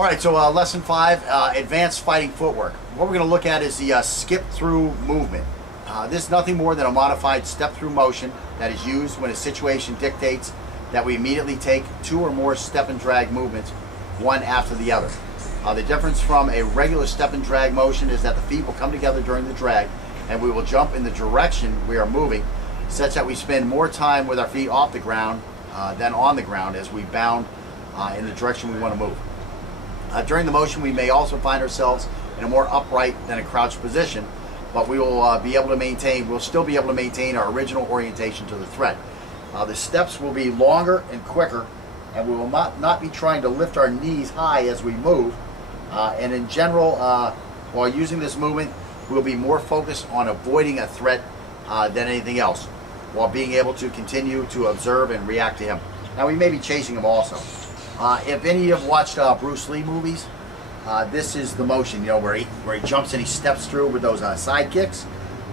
All right, so lesson 5, advanced fighting footwork. What we're going to look at is the skip through movement. This is nothing more than a modified step through motion that is used when a situation dictates that we immediately take 2 or more step and drag movements, one after the other. The difference from a regular step and drag motion is that the feet will come together during the drag and we will jump in the direction we are moving, such that we spend more time with our feet off the ground than on the ground as we bound in the direction we want to move. During the motion, we may also find ourselves in a more upright than a crouched position, but we will we'll still be able to maintain our original orientation to the threat. The steps will be longer and quicker, and we will not be trying to lift our knees high as we move. And in general, while using this movement, we'll be more focused on avoiding a threat than anything else, while being able to continue to observe and react to him. Now, we may be chasing him also. If any of you have watched Bruce Lee movies, this is the motion, where he jumps and he steps through with those side kicks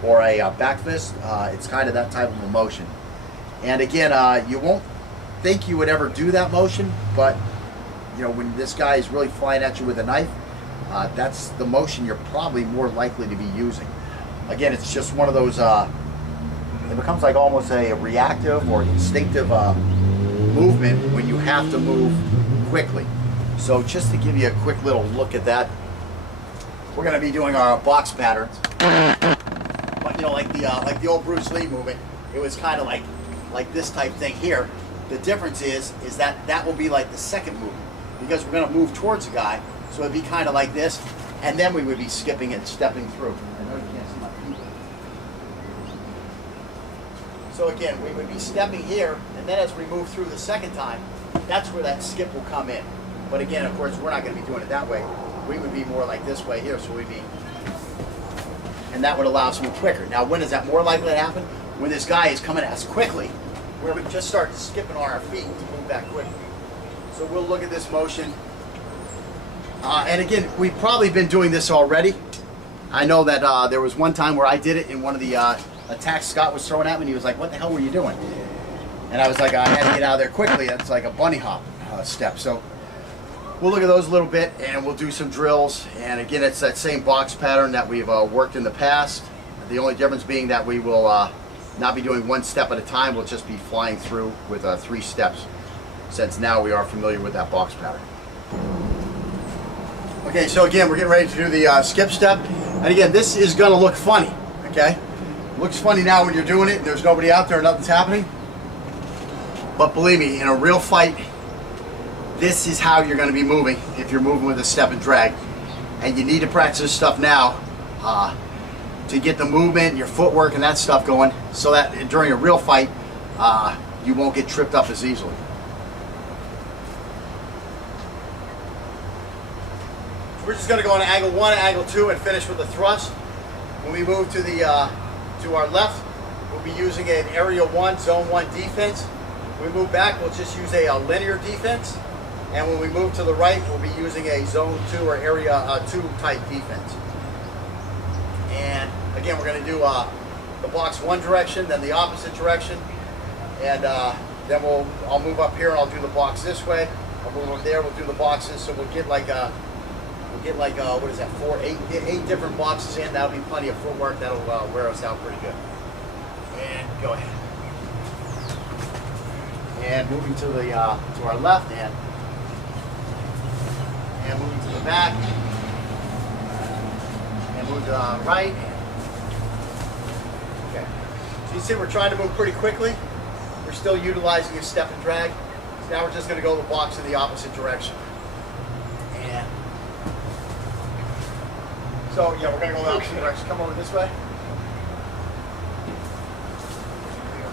or a back fist. It's kind of that type of a motion. And again, you won't think you would ever do that motion, but when this guy is really flying at you with a knife, that's the motion you're probably more likely to be using. Again, it's just one of those, it becomes like almost a reactive or instinctive movement when you have to move quickly. So just to give you a quick little look at that, we're going to be doing our box patterns. But like the old Bruce Lee movement, it was kind of like this type thing here. The difference is that will be like the second movement, because we're going to move towards the guy, so it'd be kind of like this, and then we would be skipping and stepping through. I know you can't see my feet. So again, we would be stepping here, and then as we move through the second time, that's where that skip will come in. But again, of course, we're not going to be doing it that way. We would be more like this way here, so we'd be, and that would allow us to move quicker. Now, when is that more likely to happen? When this guy is coming at us quickly, where we just start skipping on our feet to move back quickly. So we'll look at this motion. And again, we've probably been doing this already. I know that there was one time where I did it in one of the attacks Scott was throwing at me, and he was like, "What the hell were you doing?" And I was like, "I had to get out of there quickly." It's like a bunny hop step. So we'll look at those a little bit, and we'll do some drills. And again, it's that same box pattern that we've worked in the past. The only difference being that we will not be doing one step at a time. We'll just be flying through with 3 steps, since now we are familiar with that box pattern. Okay, so again, we're getting ready to do the skip step. And again, this is going to look funny, okay? It looks funny now when you're doing it and there's nobody out there and nothing's happening. But believe me, in a real fight, this is how you're going to be moving if you're moving with a step and drag. And you need to practice this stuff now to get the movement, your footwork, and that stuff going, so that during a real fight, you won't get tripped up as easily. We're just going to go on angle 1, angle 2, and finish with a thrust. When we move to our left, we'll be using an area 1, zone 1 defense. When we move back, we'll just use a linear defense. And when we move to the right, we'll be using a zone 2 or area 2 type defense. And again, we're going to do the box one direction, then the opposite direction, and then I'll move up here and I'll do the box this way. I'll move over there, we'll do the boxes, so we'll get like what is that, 8 different boxes in. That'll be plenty of footwork. That'll wear us out pretty good. And go ahead. And moving to our left hand, and moving to the back, and move to the right. Okay. So you see, we're trying to move pretty quickly. We're still utilizing a step and drag. So now we're just going to go the box in the opposite direction. And so yeah, we're going to go the opposite direction. Come over this way.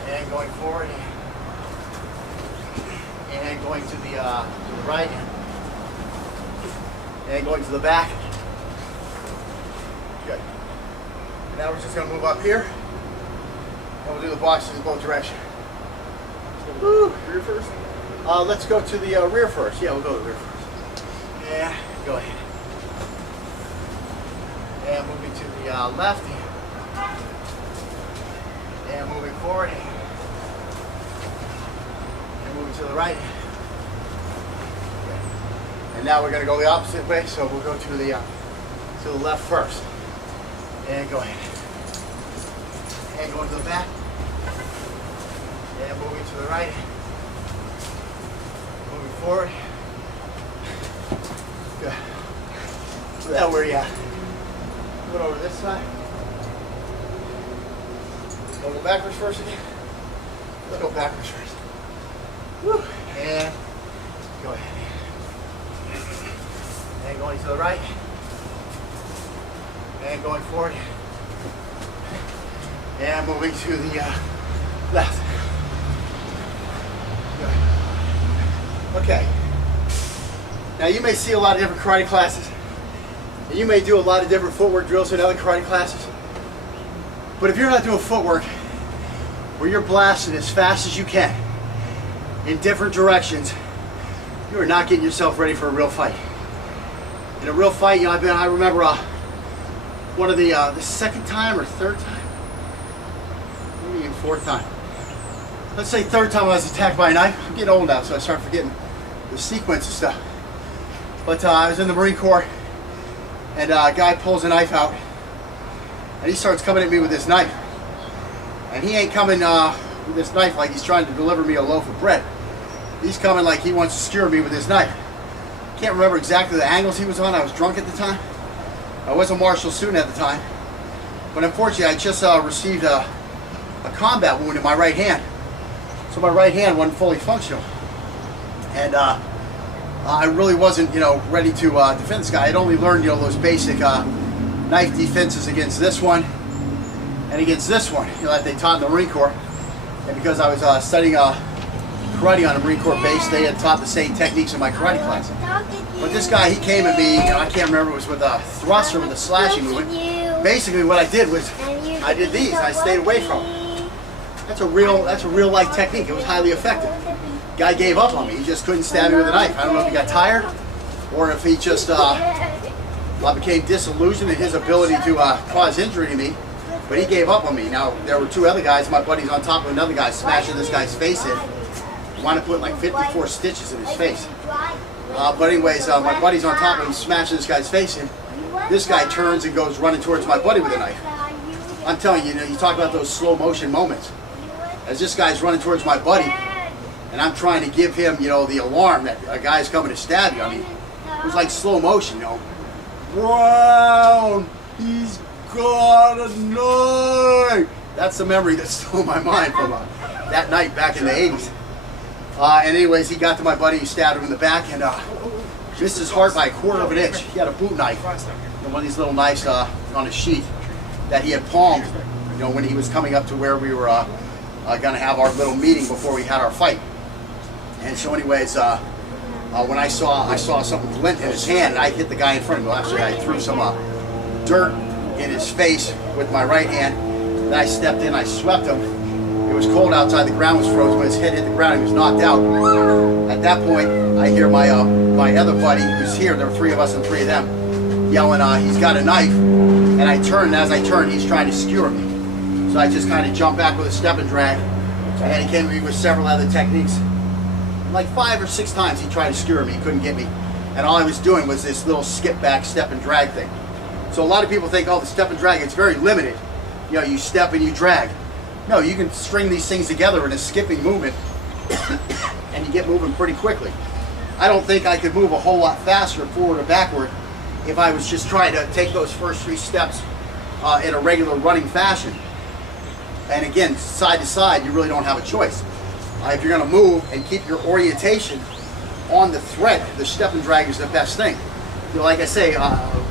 And going forward. And going to the right. And going to the back. Good. And now we're just going to move up here. And we'll do the boxes in both directions. Woo. Rear first? Let's go to the rear first. Yeah, we'll go to the rear first. Yeah, go ahead. And moving to the left. And moving forward. And moving to the right. Okay. And And now we're going to go the opposite way, so we'll go to the left first. And go ahead. And going to the back. And moving to the right. Moving forward. Good. So now where are you at? Going over this side. Go backwards first again. Let's go backwards first. Woo. And go ahead. And going to the right. And going forward. And moving to the left. Good. Okay. Now you may see a lot of different karate classes. And you may do a lot of different footwork drills in other karate classes. But if you're not doing footwork where you're blasting as fast as you can in different directions, you are not getting yourself ready for a real fight. In a real fight, you know, I remember one of the second time or third time, maybe even fourth time. Let's say third time I was attacked by a knife. I'm getting old now, so I start forgetting the sequence of stuff. But I was in the Marine Corps, and a guy pulls a knife out, and he starts coming at me with this knife. And he ain't coming with this knife like he's trying to deliver me a loaf of bread. He's coming like he wants to skewer me with his knife. Can't remember exactly the angles he was on. I was drunk at the time. I was a martial student at the time. But unfortunately, I just received a combat wound in my right hand. So my right hand wasn't fully functional. And I really wasn't, ready to defend this guy. I'd only learned, those basic knife defenses against this one and against this one, that they taught in the Marine Corps. And because I was studying karate on a Marine Corps base, they had taught the same techniques in my karate class. But this guy, he came at me, I can't remember if it was with a thrust or with a slashing movement. Basically what I did was, I did these, I stayed away from him. That's a real life technique. It was highly effective. Guy gave up on me. He just couldn't stab me with a knife. I don't know if he got tired or if he just became disillusioned in his ability to cause injury to me. But he gave up on me. Now, there were two other guys. My buddy's on top of another guy, smashing this guy's face in. He wanted to put like 54 stitches in his face. But anyways, my buddy's on top of him, smashing this guy's face in. This guy turns and goes running towards my buddy with a knife. I'm telling you, you talk about those slow motion moments. As this guy's running towards my buddy, and I'm trying to give him, the alarm that a guy's coming to stab you. I mean, it was like slow motion, Brown, he's got a knife. That's the memory that stole my mind from that night back in the 80s. And anyways, he got to my buddy, he stabbed him in the back, and missed his heart by a quarter of an inch. He had a boot knife, one of these little knives on his sheath that he had palmed, when he was coming up to where we were going to have our little meeting before we had our fight. And so anyways, when I saw something glint in his hand, and I hit the guy in front of me. Well, actually, I threw some dirt in his face with my right hand. Then I stepped in, I swept him. It was cold outside, the ground was frozen. When his head hit the ground, he was knocked out. At that point, I hear my other buddy who's here, there were three of us and three of them, yelling, he's got a knife. And I turn, and as I turn, he's trying to skewer me. So I just kind of jumped back with a step and drag. And he came to me with several other techniques. Like 5 or 6 times he tried to skewer me, he couldn't get me. And all I was doing was this little skip back, step and drag thing. So a lot of people think, the step and drag, it's very limited. You step and you drag. No, you can string these things together in a skipping movement and you get moving pretty quickly. I don't think I could move a whole lot faster forward or backward if I was just trying to take those first 3 steps in a regular running fashion. And again, side to side, you really don't have a choice. If you're going to move and keep your orientation on the thread, the step and drag is the best thing. Like I say,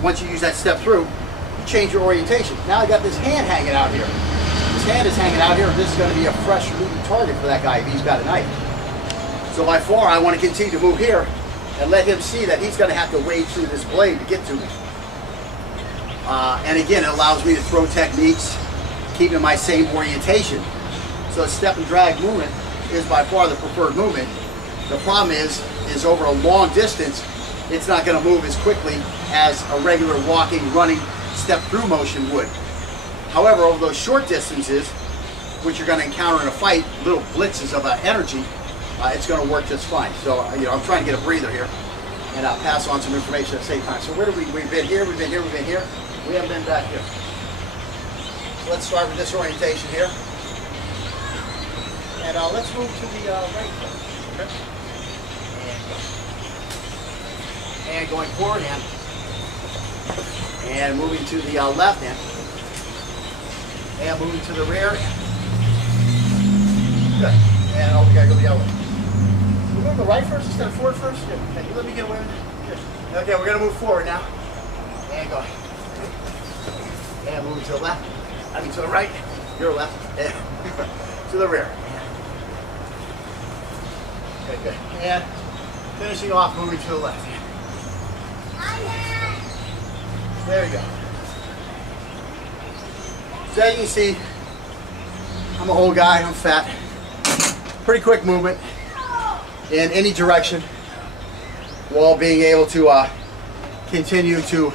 once you use that step through, you change your orientation. Now I got this hand hanging out here. This hand is hanging out here. This is going to be a fresh moving target for that guy if he's got a knife. So by far, I want to continue to move here and let him see that he's going to have to wade through this blade to get to me. And again, it allows me to throw techniques, keeping my same orientation. So a step and drag movement is by far the preferred movement. The problem is over a long distance, it's not going to move as quickly as a regular walking, running, step through motion would. However, over those short distances, which you're going to encounter in a fight, little blitzes of energy, it's going to work just fine. So, I'm trying to get a breather here. and pass on some information at the same time. So where do we've been here, we've been here, we've been here. We haven't been back here. So let's start with this orientation here. And let's move to the right foot. Okay. And going forward and moving to the left hand. And moving to the rear. Good. And we gotta go the other way. We're going to go right first instead of forward first? Good. Okay, you let me get away with it? Good. Okay, we're going to move forward now. And go. And moving to the left. I mean to the right. Your left. And to the rear. Okay, good. And finishing off, moving to the left. There you go. So as you can see, I'm a whole guy, I'm fat. Pretty quick movement in any direction while being able to continue to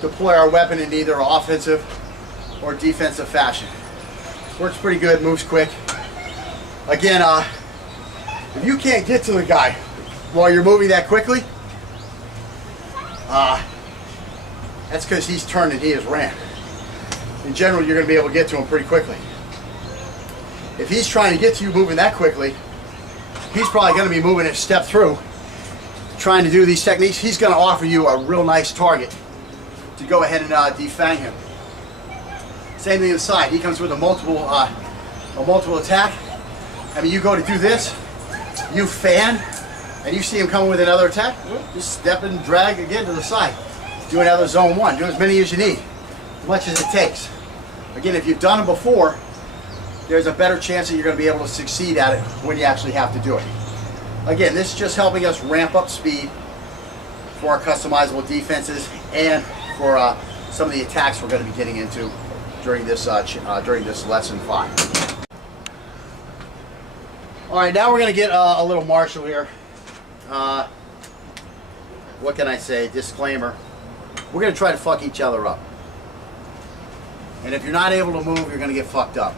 deploy our weapon in either offensive or defensive fashion. Works pretty good, moves quick. Again, if you can't get to the guy while you're moving that quickly, that's because he's turned and he has ran. In general, you're going to be able to get to him pretty quickly. If he's trying to get to you moving that quickly, he's probably going to be moving a step through, trying to do these techniques. He's going to offer you a real nice target to go ahead and defang him. Same thing inside. He comes with a multiple attack. I mean, you go to do this, you fan, and you see him coming with another attack. Just step and drag again to the side. Do another zone one. Do as many as you need, as much as it takes. Again, if you've done it before, there's a better chance that you're going to be able to succeed at it when you actually have to do it. Again, this is just helping us ramp up speed for our customizable defenses and for some of the attacks we're going to be getting into during this lesson 5. All right, now we're going to get a little martial here. What can I say? Disclaimer. We're going to try to fuck each other up. And if you're not able to move, you're going to get fucked up.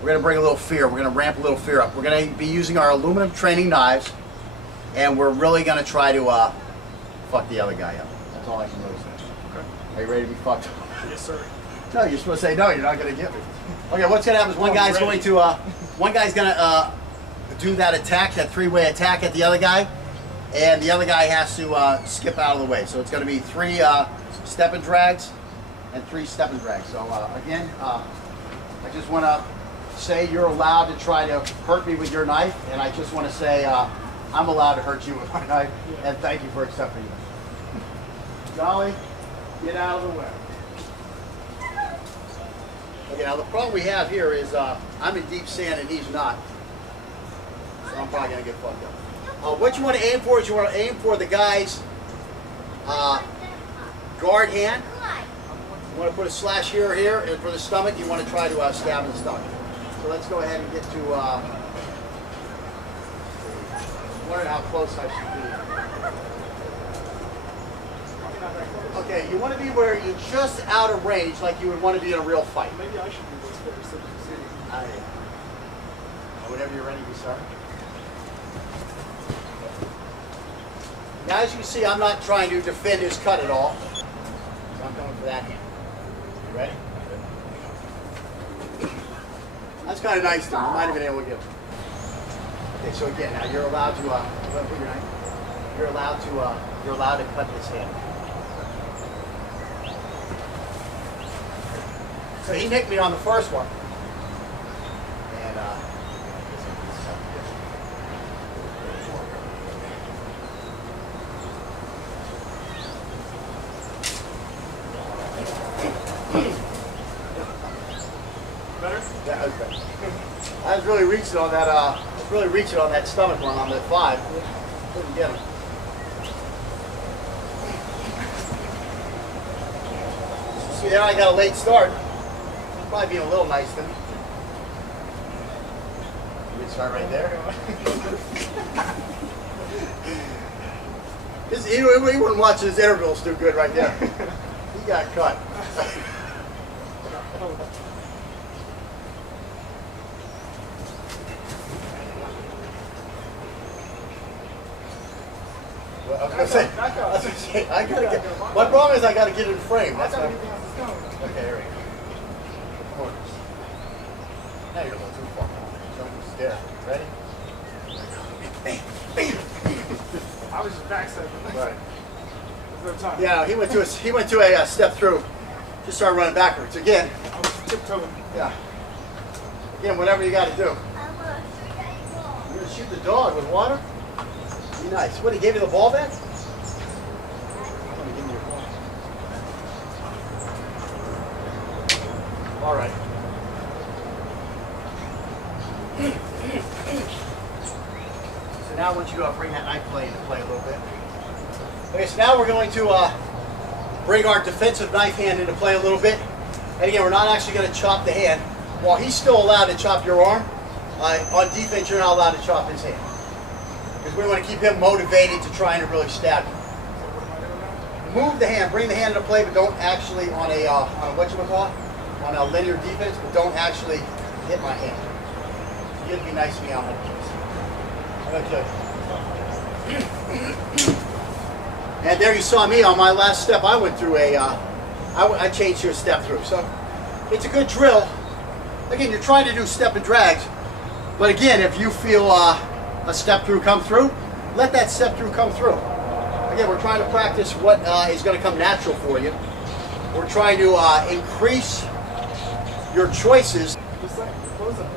We're going to bring a little fear. We're going to ramp a little fear up. We're going to be using our aluminum training knives, and we're really going to try to fuck the other guy up. That's all I can really say. Okay. Are you ready to be fucked up? Yes, sir. No, you're supposed to say no. You're not going to get me. Okay, what's going to happen is one guy's going to do that attack, that three-way attack at the other guy, and the other guy has to skip out of the way. So it's going to be 3 step and drags and 3 step and drags. So again, I just want to say you're allowed to try to hurt me with your knife, and I just want to say I'm allowed to hurt you with my knife, and thank you for accepting it. Dolly, get out of the way. Okay, now the problem we have here is I'm in deep sand and he's not, so I'm probably going to get fucked up. What you want to aim for is you want to aim for the guy's guard hand. You want to put a slash here or here, and for the stomach, you want to try to stab in the stomach. So let's go ahead and get to, wondering how close I should be. Okay, you want to be where you're just out of range, like you would want to be in a real fight. Maybe I should do this first, so you see. Whenever you're ready, we start. Now, as you can see, I'm not trying to defend his cut at all. So I'm going for that hand. You ready? That's kind of nice, though. You might have been able to get him. Okay, so again, now you're allowed to. Put your knife. You're allowed to cut this hand. So he nicked me on the first one, and Better? yeah, that was better. I was really reaching on that, stomach one on the 5. Couldn't get him. See, there I got a late start. Probably being a little nice to me. You can start right there. He wouldn't watch his intervals do good right there. He got cut. but I was gonna say, Back up. I was gonna say, I gotta get. My problem is I gotta get it in frame. Watch That's out, my. anything else is coming. Okay, here we go. Come on. Now you're a little too far. Don't be scared. Ready? Bam, bam. I was just backstepping. Right. There's no time. Yeah, he went to a step through. Just started running backwards again. I was tiptoeing. Yeah. Again, whatever you got to do. You're gonna shoot the dog with water? Be nice. What, he gave you the ball back? Let me give you your ball. All right. So now I want you to bring that knife play into play a little bit. Okay, so now we're going to bring our defensive knife hand into play a little bit. And again, we're not actually going to chop the hand. While he's still allowed to chop your arm, on defense you're not allowed to chop his hand. Because we want to keep him motivated to trying to really stab you. Move the hand, bring the hand into play, but don't actually on a whatchamacallit? On a linear defense, but don't actually hit my hand. You have to be nice to me on that. Okay. And there you saw me on my last step. I went through I changed to a step through. So it's a good drill. Again, you're trying to do step and drags, but again, if you feel a step through come through, let that step through come through. Again, we're trying to practice what is going to come natural for you. We're trying to increase your choices. Just like close up.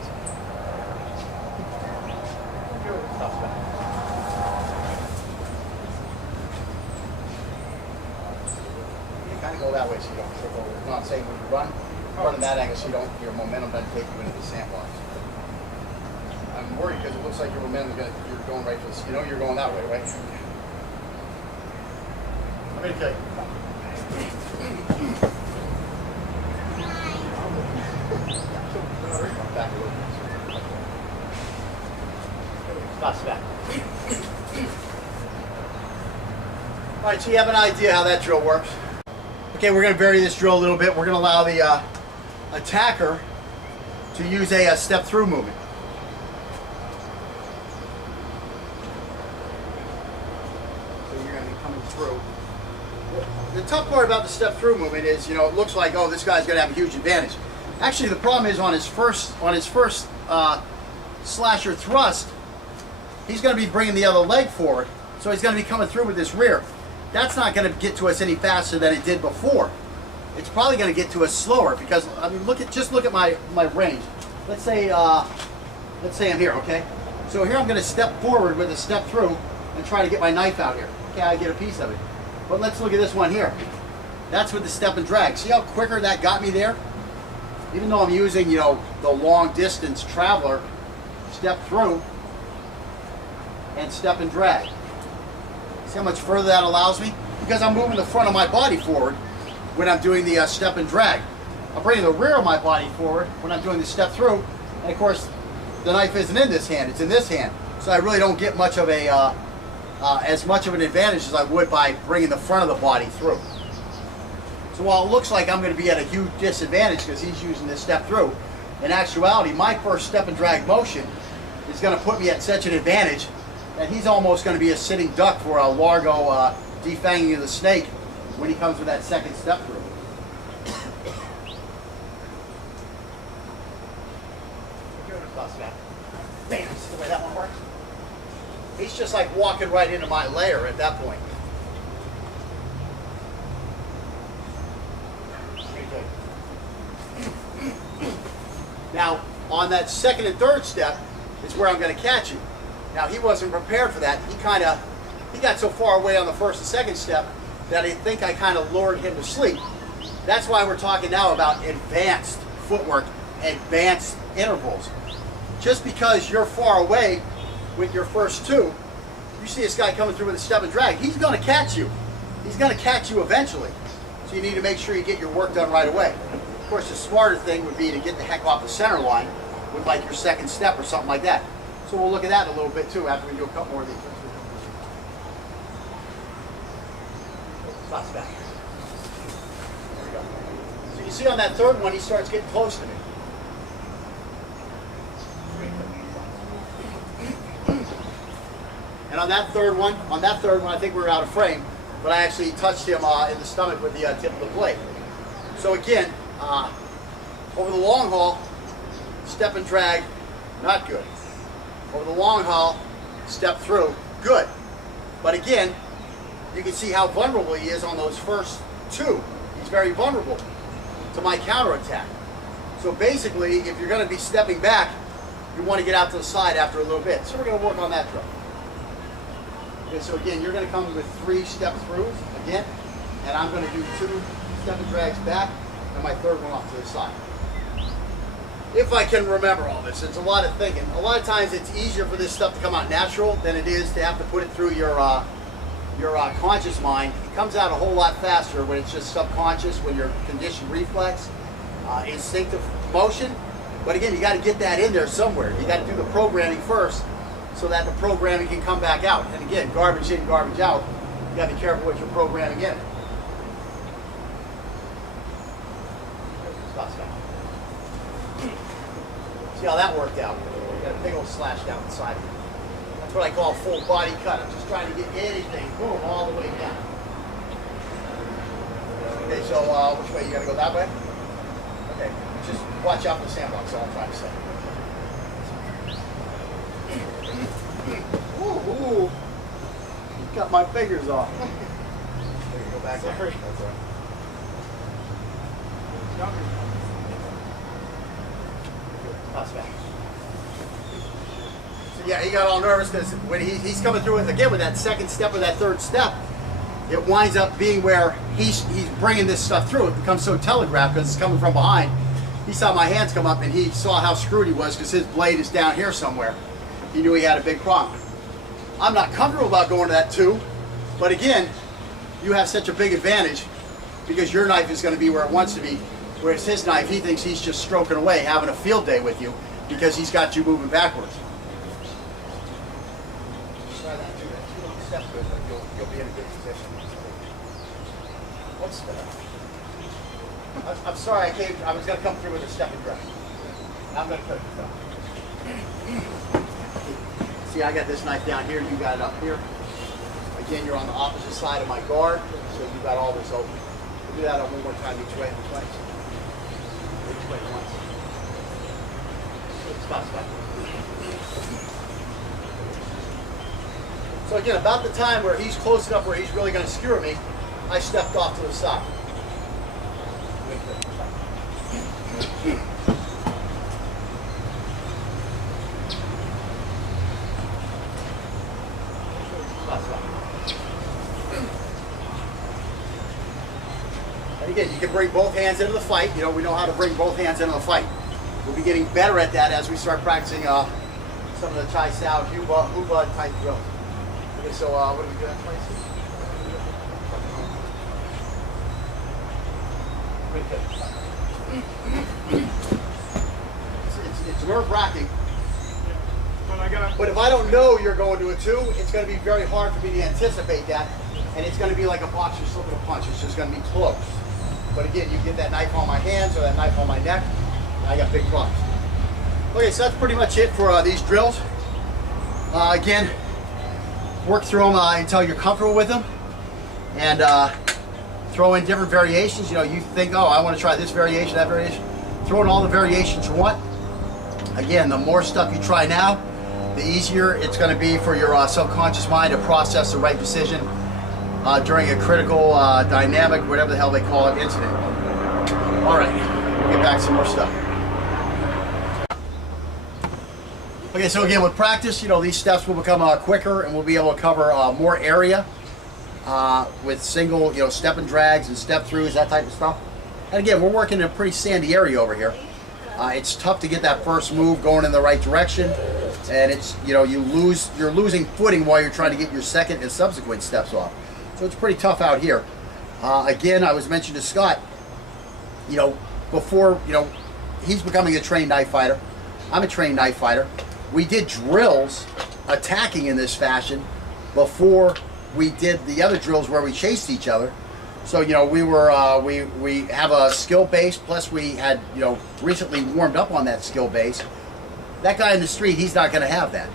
Kind of go that way so you don't trip over. I'm not saying when you run from that angle so your momentum doesn't take you into the sandbox. I'm worried because it looks like your momentum you're going right for this. You know you're going that way, right? I'm going to tell you. Back a little bit. Toss back. All right, so you have an idea how that drill works. Okay, we're going to vary this drill a little bit. We're going to allow the attacker to use a step through movement. So you're going to be coming through. The tough part about the step through movement is, it looks like, oh, this guy's going to have a huge advantage. Actually, the problem is on his first slasher thrust, he's going to be bringing the other leg forward. So he's going to be coming through with this rear. That's not going to get to us any faster than it did before. It's probably going to get to us slower because I mean, just look at my range. Let's say I'm here, okay? So here I'm going to step forward with a step through and try to get my knife out here. Okay, I get a piece of it. But let's look at this one here. That's with the step and drag. See how quicker that got me there? Even though I'm using, the long distance traveler, step through and step and drag. See how much further that allows me? Because I'm moving the front of my body forward when I'm doing the step and drag. I'm bringing the rear of my body forward when I'm doing the step through. And of course, the knife isn't in this hand, it's in this hand. So I really don't get much of as much of an advantage as I would by bringing the front of the body through. So while it looks like I'm going to be at a huge disadvantage because he's using this step through, in actuality, my first step and drag motion is going to put me at such an advantage that he's almost going to be a sitting duck for a Largo defanging of the snake when he comes with that second step through. Bam, see the way that one works? He's just like walking right into my layer at that point. Now, on that second and third step is where I'm going to catch you. Now, he wasn't prepared for that. He got so far away on the first and second step that I think I kind of lured him to sleep. That's why we're talking now about advanced footwork, advanced intervals. Just because you're far away with your first two, you see this guy coming through with a step and drag, he's going to catch you. He's going to catch you eventually. So you need to make sure you get your work done right away. Of course, the smarter thing would be to get the heck off the center line with like your second step or something like that. So we'll look at that in a little bit too after we do a couple more of these. Toss back. There we go. So you see on that third one, he starts getting close to me. And on on that third one, I think we were out of frame, but I actually touched him in the stomach with the tip of the blade. So again, over the long haul, step and drag, not good. Over the long haul, step through, good. But again, you can see how vulnerable he is on those first two. He's very vulnerable to my counterattack. So basically, if you're going to be stepping back, you want to get out to the side after a little bit. So we're going to work on that drill. Okay, so again, you're going to come with 3 step throughs again, and I'm going to do 2 step and drags back, and my third one off to the side. If I can remember all this, it's a lot of thinking. A lot of times it's easier for this stuff to come out natural than it is to have to put it through your conscious mind. It comes out a whole lot faster when it's just subconscious, when you're conditioned reflex, instinctive motion. But again, you got to get that in there somewhere. You got to do the programming first so that the programming can come back out. And again, garbage in, garbage out. You got to be careful what you're programming in. Stop. See how that worked out? You got a big old slash down the side of it. That's what I call full body cut. I'm just trying to get anything, boom, all the way down. Okay, so which way? You got to go that way? Okay, just watch out for the sandbox, that's all I'm trying to say. Ooh, you cut my fingers off. There you go back there. That's all right. Toss back. So yeah, he got all nervous because when he's coming through again with that second step or that third step, it winds up being where he's bringing this stuff through. It becomes so telegraphed because it's coming from behind. He saw my hands come up and he saw how screwed he was because his blade is down here somewhere. He knew he had a big problem. I'm not comfortable about going to that 2, but again, you have such a big advantage because your knife is going to be where it wants to be, whereas his knife, he thinks he's just stroking away, having a field day with you because he's got you moving backwards. Try that too. That's 2 little steps good, but you'll be in a good position. What's that? I'm sorry, I was going to come through with a step and drag. I'm going to put it up. See, I got this knife down here, you got it up here. Again, you're on the opposite side of my guard, so you got all this open. We'll do that one more time each way. Each way once. Spot. So again, about the time where he's close enough where he's really going to skewer me, I stepped off to the side. And again, you can bring both hands into the fight. You know, we know how to bring both hands into the fight. We'll be getting better at that as we start practicing some of the Chai Sao, Huba type drills. Okay, so what do we do next, please? It's nerve-wracking. But if I don't know you're going to a 2, it's going to be very hard for me to anticipate that, and it's going to be like a boxer slipping a punch. It's just going to be close. But again, you get that knife on my hands or that knife on my neck, and I got big problems. Okay, so that's pretty much it for these drills. Again, work through them until you're comfortable with them, and throw in different variations. You know, you think, oh, I want to try this variation, that variation. Throw in all the variations you want. Again, the more stuff you try now, the easier it's going to be for your subconscious mind to process the right decision during a critical, dynamic, whatever the hell they call it, incident. All right, we'll get back to some more stuff. Okay, so again, with practice, you know, these steps will become quicker, and we'll be able to cover more area with single, you know, step and drags and step throughs, that type of stuff. And again, we're working in a pretty sandy area over here. It's tough to get that first move going in the right direction, and it's, you know, you're losing footing while you're trying to get your second and subsequent steps off. So it's pretty tough out here. Again, I was mentioning to Scott, you know, before, you know, he's becoming a trained knife fighter. I'm a trained knife fighter. We did drills attacking in this fashion before we did the other drills where we chased each other. So, you know, we were we have a skill base, plus we had, you know, recently warmed up on that skill base. That guy in the street, he's not going to have that.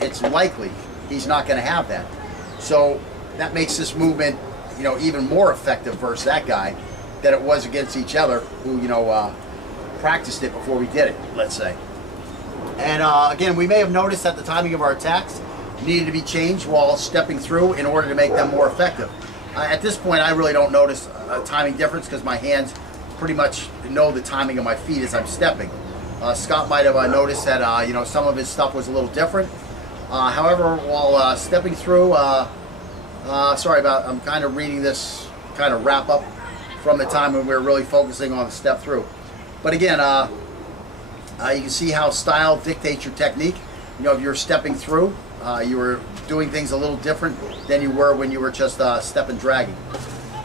It's likely he's not going to have that. So that makes this movement, even more effective versus that guy than it was against each other who, practiced it before we did it, let's say. And again, we may have noticed that the timing of our attacks needed to be changed while stepping through in order to make them more effective. At this point, I really don't notice a timing difference because my hands pretty much know the timing of my feet as I'm stepping. Scott might have noticed that some of his stuff was a little different. However, while stepping through, I'm kind of reading this kind of wrap up from the time when we were really focusing on the step through. But again, you can see how style dictates your technique. If you're stepping through, you were doing things a little different than you were when you were just step and dragging.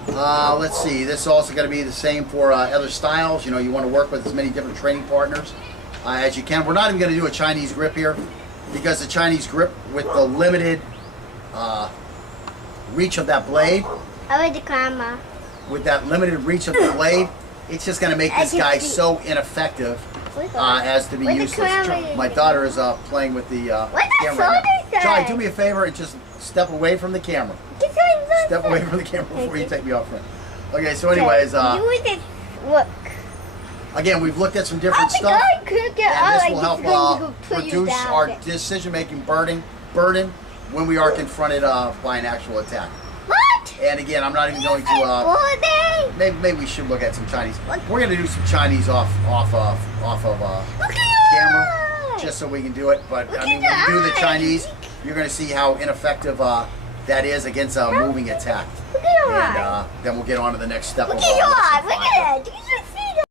Let's see, this is also going to be the same for other styles. You want to work with as many different training partners as you can. We're not even going to do a Chinese grip here because the Chinese grip with the limited reach of that blade, I like the camera. with that limited reach of the blade, it's just going to make this guy so ineffective as to be useless. My daughter is playing with the camera right now. Charlie, do me a favor and just step away from the camera. Step away from the camera before you take me off front. Okay, so anyways, Look. again, we've looked at some different stuff, and this will help reduce our decision-making burden when we are confronted by an actual attack. What? And again, I'm not even going to. Maybe we should look at some Chinese. We're going to do some Chinese off of camera, just so we can do it. But I mean, when you do the Chinese, you're going to see how ineffective that is against a moving attack. Look at your And then we'll get on to the next step. Look at your eye. Look at it.